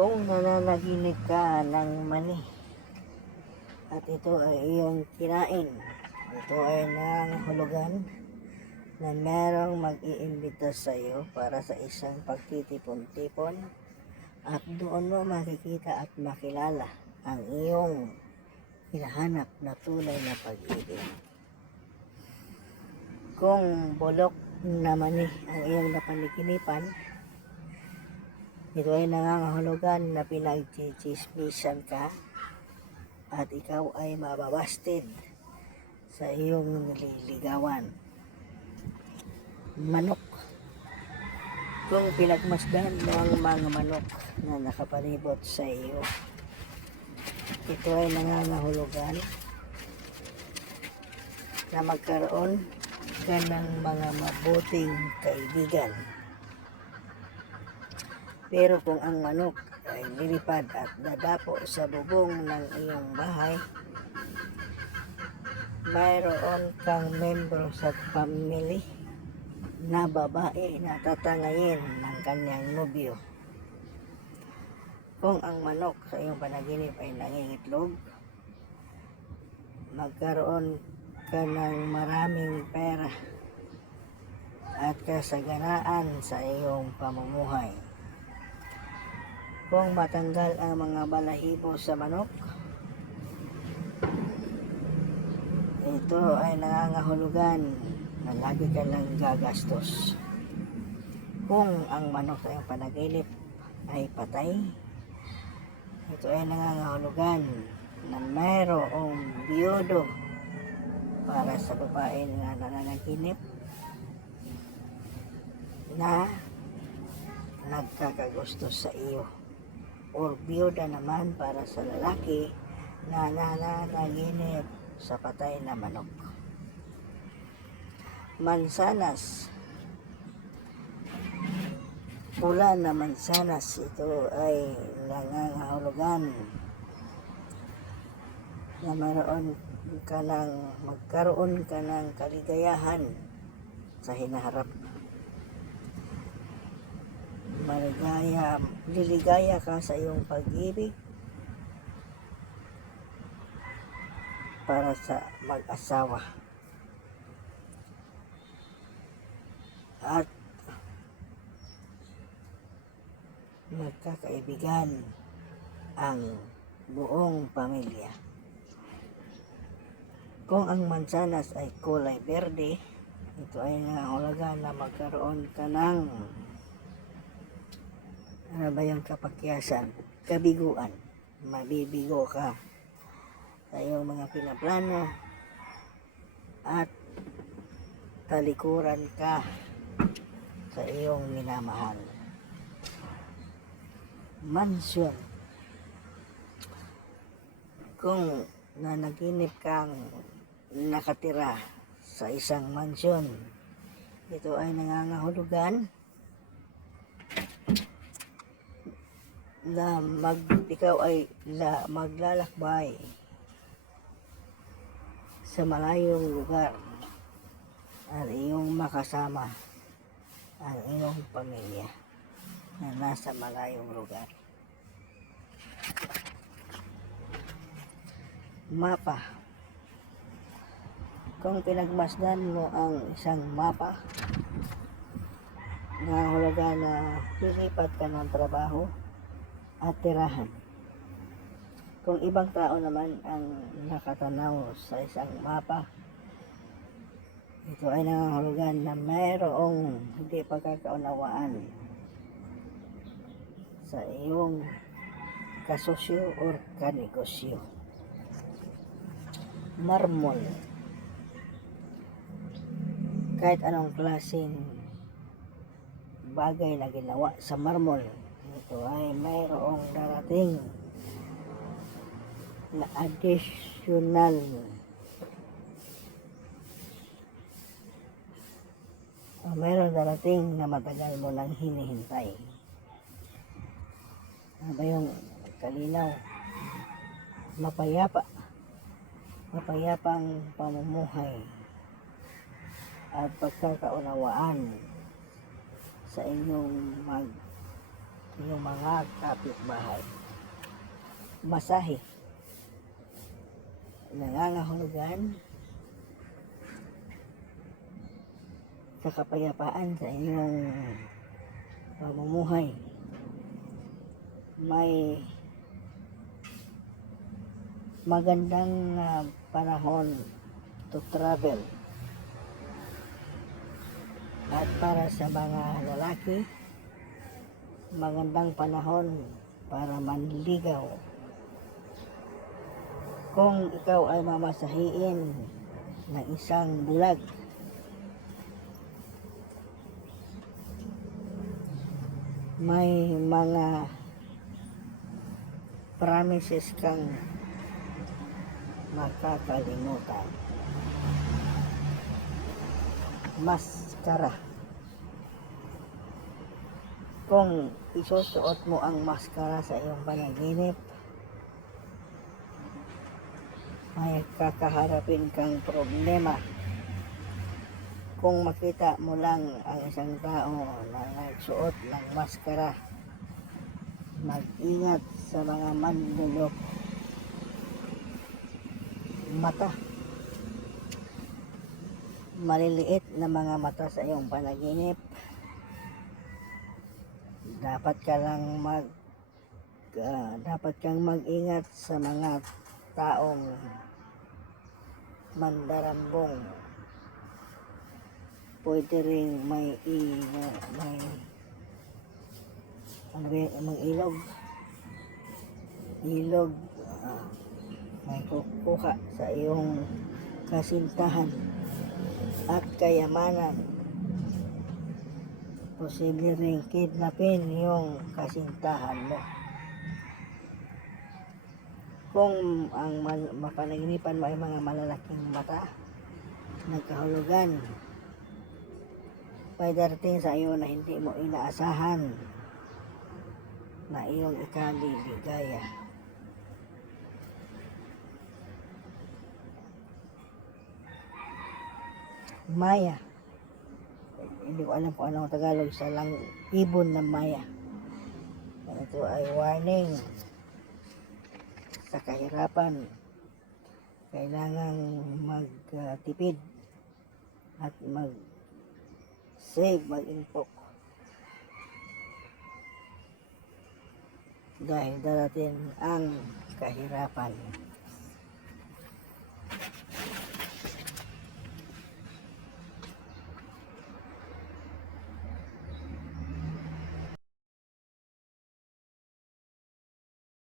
Kung nananaginip ka ng mani at ito ay iyong kinain, ito ay nangangahulugan na merong mag-iimbita sa iyo para sa isang pagtitipon-tipon at doon mo makikita at makilala ang iyong hinahanap na tunay na pag-ibig. Kung bulok na mani ang iyong napanikinipan, ito ay nangangahulugan na pinagchichismisan ka at ikaw ay mababasted sa iyong nililigawan. Manok. Kung pinagmasdan mo ang mga manok na nakapalibot sa iyo, ito ay nangangahulugan na magkaroon ka ng mga mabuting kaibigan. Pero kung ang manok ay lilipad at dadapo sa bubong ng iyong bahay, mayroon kang membro sa family na babae na tatangayin ng kanyang nobyo. Kung ang manok sa iyong panaginip ay nangingitlog, magkaroon ka ng maraming pera at kasaganaan sa iyong pamumuhay. Kung matanggal ang mga balahibo sa manok, ito ay nangangahulugan na lagi ka lang gagastos. Kung ang manok sa iyong panaginip ay patay, ito ay nangangahulugan na mayroong biyudo para sa babae na nananaginip na nagkakagusto sa iyo, or biyuda naman para sa lalaki na nananaginip sa patay na manok. Mansanas. Pula na mansanas, ito ay nangangahulugan na magkaroon ka ng kaligayahan sa hinaharap. Liligaya ka sa iyong pag-ibig para sa mag-asawa. At magkakaibigan ang buong pamilya. Kung ang mansanas ay kulay berde, ito ay nangangahulugan na magkaroon ka ng kapakyasan, kabiguan. Mabibigo ka sa iyong mga pinaplano at talikuran ka sa iyong minamahal. Mansyon. Kung nanaginip kang nakatira sa isang mansyon, ito ay nangangahulugan na ikaw ay maglalakbay sa malayong lugar at iyong makasama ang iyong pamilya na nasa malayong lugar. Mapa. Kung pinagmasdan mo ang isang mapa, nangangahulugan na lilipat ka ng trabaho at tirahan. Kung ibang tao naman ang nakatanaw sa isang mapa, ito ay nangangahulugan na mayroong hindi pagkakaunawaan sa iyong kasosyo o kanegosyo. Marmol. Kahit anong klaseng bagay na ginawa sa marmol, ito ay mayroong darating na additional mayroong darating na matagal mo nang hinihintay. Ano ba yung kalinaw? Mapayapang pamumuhay at pagkakaunawaan sa inyong iyong mga kapitbahay. Masahe, nangangahulugan sa kapayapaan sa iyong pamumuhay. May magandang panahon to travel. At para sa mga lalaki, magandang panahon para manligaw. Kung ikaw ay mamasahiin ng isang bulag, may mga promises kang makakalimutan. Maskara. Kung isusuot mo ang maskara sa iyong panaginip, may kakaharapin kang problema. Kung makita mo lang ang isang tao na nagsuot ng maskara, mag-ingat sa mga manlulok mata. Maliliit na mga mata sa iyong panaginip. Dapat kang mag-ingat sa mga taong mandarambong. Pwede ring may ilog, may kukuha sa iyong kasintahan at kayamanan. Posible ring kidnapin yung kasintahan mo. Kung ang mapanaginipan mo ay mga malalaking mata, nagkahulugan, may darating sa iyo na hindi mo inaasahan na iyong ikaliligaya. Maya. Hindi ko alam kung anong Tagalog sa lang ibon ng Maya. Ito ay warning sa kahirapan. Kailangang magtipid at mag-save, mag-impok. Dahil darating ang kahirapan.